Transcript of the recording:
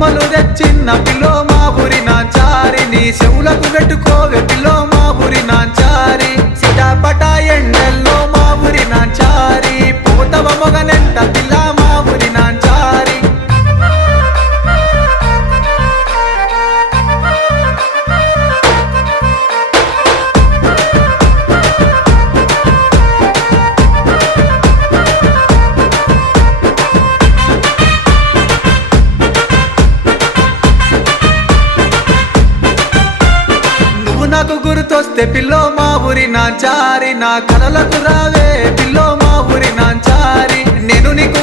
బొమ్మలు తెచ్చిన పిల్లో మా ఊరి నాంచారి నీ చెవులకు పెట్టుకోవే పిల్లో మా ఊరి నాంచారి సిటాపట ఎండల్లో మా ఊరి నాంచారి పోతవ మొగనెంట పిల్ల మా ఊరి నాంచారి నాకు గుర్తొస్తే పిల్లో మా ఊరి నాంచారి నా కలలకు రావే పిల్లో మా ఊరి నాంచారి నేను నీకు